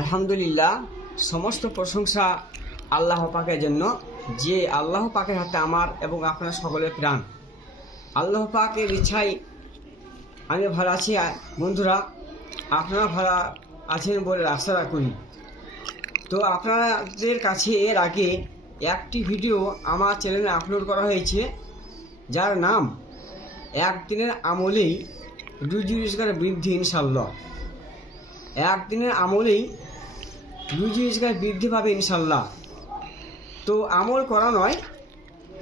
আলহামদুলিল্লাহ, সমস্ত প্রশংসা আল্লাহ পাকের জন্য, যে আল্লাহ পাকের হাতে আমার এবং আপনার সকলের প্রাণ। আল্লাহ পাকের ইচ্ছাই আমি ভালো আছি। বন্ধুরা, আপনারা ভালো আছেন বলে আশা করি তো আপনাদের কাছে এর আগে একটি ভিডিও আমার চ্যানেলে আপলোড করা হয়েছে, যার নাম, একদিনের আমলেই রুজি রোজগার বৃদ্ধি ইনশাল্লাহ একদিনের আমলেই রুজি রোজগার বৃদ্ধি পাবে ইনশাল্লাহ। তো আমল করা নয়,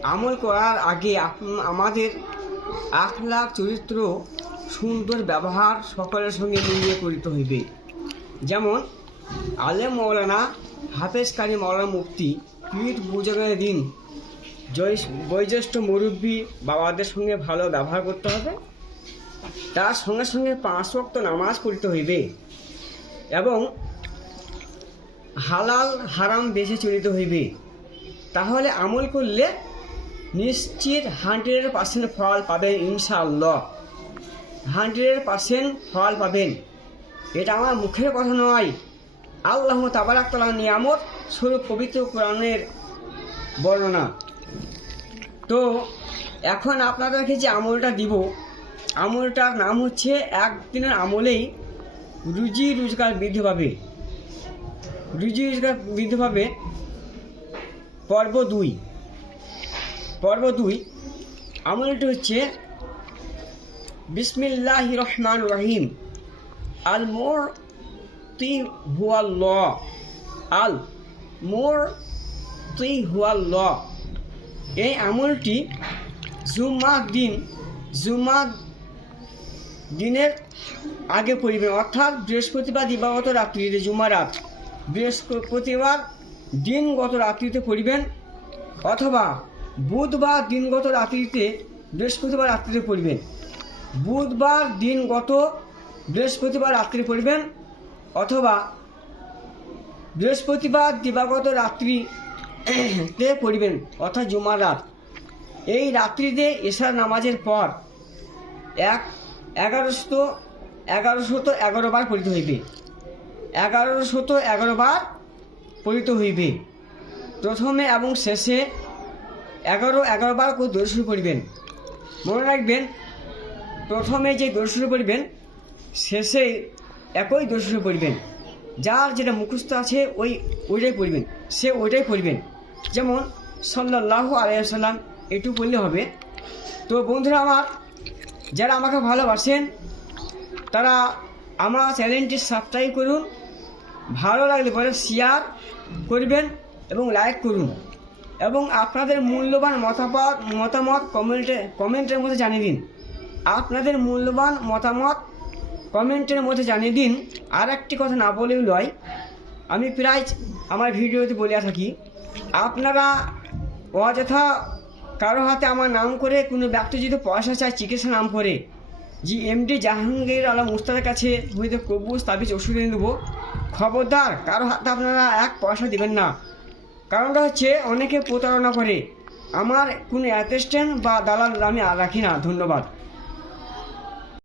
আমল করার আগে আমাদের আখলাখ, চরিত্র, সুন্দর ব্যবহার সকলের সঙ্গে মিলিয়ে করিতে হইবে। যেমন আলেম মৌলানা হাফেজ কারি মৌলানা মুফতি পীর বুঝানোর দিন জয় বয়োজ্যেষ্ঠ মুরব্বী বাবাদের সঙ্গে ভালো ব্যবহার করতে হবে। তার সঙ্গে সঙ্গে পাঁচ ওয়াক্ত নামাজ পড়তে হইবে। এবং হালাল, হারাম বেছে চলিত হইবে। তাহলে আমল করলে নিশ্চিত হান্ড্রেড পার্সেন্ট ফল পাবেন ইনশাআল্লাহ। হান্ড্রেড পার্সেন্ট ফল পাবেন। এটা আমার মুখের কথা নয়। আল্লাহ তাবারাকতলা নিয়ামত স্বরূপ পবিত্র কোরআনের বর্ণনা। তো এখন আপনাদেরকে যে আমলটা দিব, আমলটার নাম হচ্ছে একদিনের আমলেই রুজি রোজগার বৃদ্ধি পাবে। রুজি রোজগার বৃদ্ধি পাবে পর্ব দুই। পর্ব দুই, আমলটি হচ্ছে বিসমিল্লাহ রহমান রহিম। আল মোর তি হুয়াল আল মোর তি হুয়াল এই আমলটি জুম্মার দিন জুম্মার দিনের আগে পড়িবেন অর্থাৎ বৃহস্পতিবার, দিবাগত রাত্রিতে জুম্মা রাত। বৃহস্পতিবার দিনগত রাত্রিতে পড়িবেন, অথবা বুধবার দিনগত রাত্রিতে, বৃহস্পতিবার রাত্রিতে পড়িবেন। বুধবার দিনগত বৃহস্পতিবার রাত্রি পড়িবেন, অথবা বৃহস্পতিবার দিবাগত রাত্রি তে পড়িবেন, অর্থাৎ জুমার রাত। এই রাত্রিতে এশার নামাজের পর এক এগারোশত এগারোশত এগারো বার পড়িতে হইবে। এগারোশত এগারো বার পড়িতে হইবে। প্রথমে এবং শেষে এগারো এগারো বার করে দর্শন পড়িবেন মনে রাখবেন, প্রথমে যে দর্শন পড়িবেন শেষে একই দর্শন পড়িবেন যার যেটা মুখস্থ আছে, ওই, ওইটাই পড়বেন। সে ওইটাই পড়বেন। যেমন সাল্লাহ আলাইসাল্লাম একটু পড়লে হবে। তো বন্ধুরা আমার যারা আমাকে ভালোবাসেন, তারা আমার চ্যানেলটি সাবস্ক্রাইব করুন, ভালো লাগলে পরে শেয়ার করবেন এবং লাইক করুন। এবং আপনাদের মূল্যবান মতামত মতামত কমেন্টে কমেন্টের মধ্যে জানিয়ে দিন। আপনাদের মূল্যবান মতামত কমেন্টের মধ্যে জানিয়ে দিন। আর একটি কথা না বলেও লয়, আমি প্রায় আমার ভিডিওতে বলিয়া থাকি, আপনারা অযথা কারও হাতে আমার নাম করে কোনো ব্যক্তি যদি পয়সা চায়, চিকিৎসা নাম করে। জি এমডি জাহাঙ্গীর আলম মুস্তাদের কাছে হয়তো কবুজ, তাবিজ, ওষুধ এনে দেবো। খবরদার, কারও হাতে আপনারা এক পয়সা দেবেন না। কারণটা হচ্ছে অনেকে প্রতারণা করে। আমার কোনো অ্যাসিস্ট্যান্ট বা দালাল আমি রাখি না, ধন্যবাদ।